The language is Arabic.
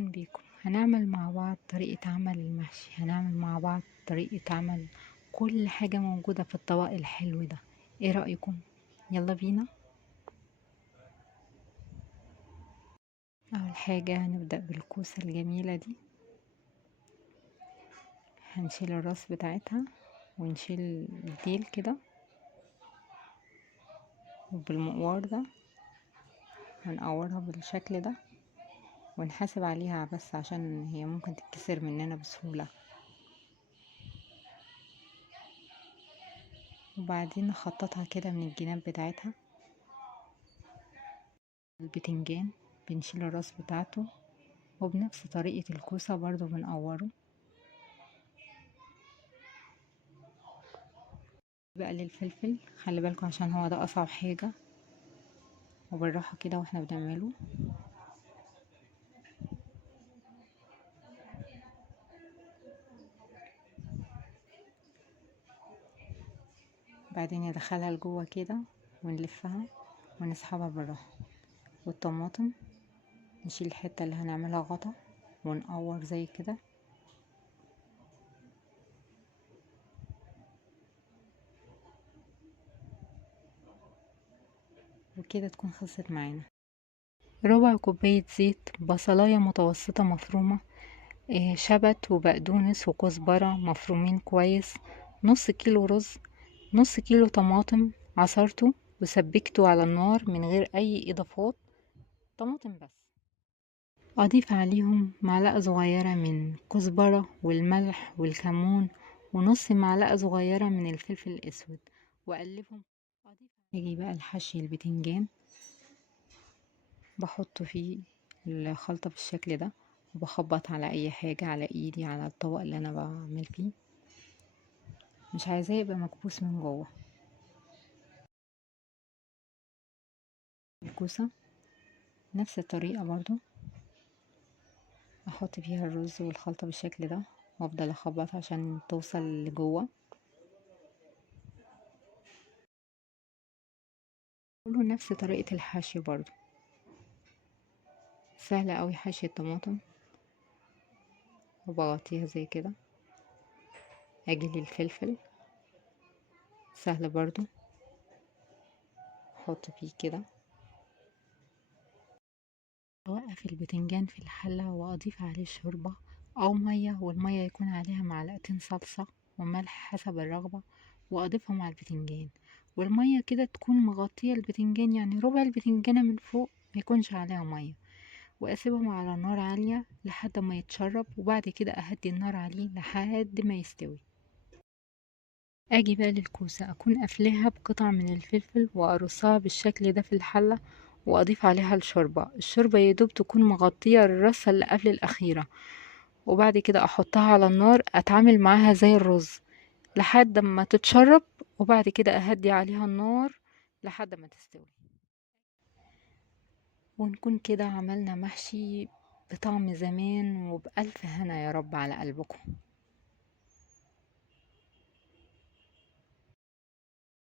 أهلا بيكم. هنعمل مع بعض طريقة عمل المحشي، هنعمل مع بعض طريقة عمل كل حاجة موجودة في الطبق الحلو ده. ايه رأيكم؟ يلا بينا. أول حاجة هنبدأ بالكوسة الجميلة دي، هنشيل الراس بتاعتها ونشيل الديل كده، وبالمقوار ده هنقورها بالشكل ده ونحاسب عليها بس عشان هي ممكن تتكسر مننا بسهولة. وبعدين نخططها كده من الجناب بتاعتها. البتنجان بنشيل الراس بتاعته وبنفس طريقة الكوسة برضو بنقوره. بقى للفلفل خلي بالكم عشان هو ده أصعب حاجة، وبالراحة كده واحنا بنعمله. بعدين ندخلها لجوه كده ونلفها ونسحبها بالراحة. والطماطم نشيل الحتة اللي هنعملها غطا ونقور زي كده. وكده تكون خلصت معانا. ربع كوباية زيت، بصلاية متوسطة مفرومة، شبت وبقدونس وكزبرة مفرومين كويس، نص كيلو رز، نص كيلو طماطم عصرته وسبكته على النار من غير اي اضافات، طماطم بس. اضيف عليهم معلقة صغيرة من كزبرة والملح والكمون ونص معلقة صغيرة من الفلفل الاسود واقلبهم. اجي بقى الحشي البتنجان، بحطه فيه الخلطة بالشكل ده، وبخبط على اي حاجة، على ايدي، على الطبق اللي انا بعمل فيه، مش عايزاه يبقى مكبوس من جوه. الكوسة نفس الطريقة برضو، احط فيها الرز والخلطة بالشكل ده وافضل اخبط عشان توصل لجوه. كله نفس طريقة الحشي برضو، سهلة اوي حشي الطماطم. وبغطيها زي كده. اجي للفلفل سهل برضو، احط فيه كده، اوقف البتنجان في الحلة واضيف عليه شوربة او مية، والمية يكون عليها معلقتين صلصة وملح حسب الرغبة، واضيفهم على البتنجان. والمية كده تكون مغطية البتنجان، يعني ربع البتنجانة من فوق ما يكونش عليها مية، واسيبهم على نار عالية لحد ما يتشرب، وبعد كده اهدي النار عليه لحد ما يستوي. اجي بقى للكوسة، اكون قافلاها بقطع من الفلفل وارصها بالشكل ده في الحلة، واضيف عليها الشوربة يدوب تكون مغطية الرصة اللي قبل الاخيرة، وبعد كده احطها على النار اتعامل معاها زي الرز لحد ما تتشرب، وبعد كده اهدي عليها النار لحد ما تستوي. ونكون كده عملنا محشي بطعم زمان وبألف هنا يا رب على قلبكم.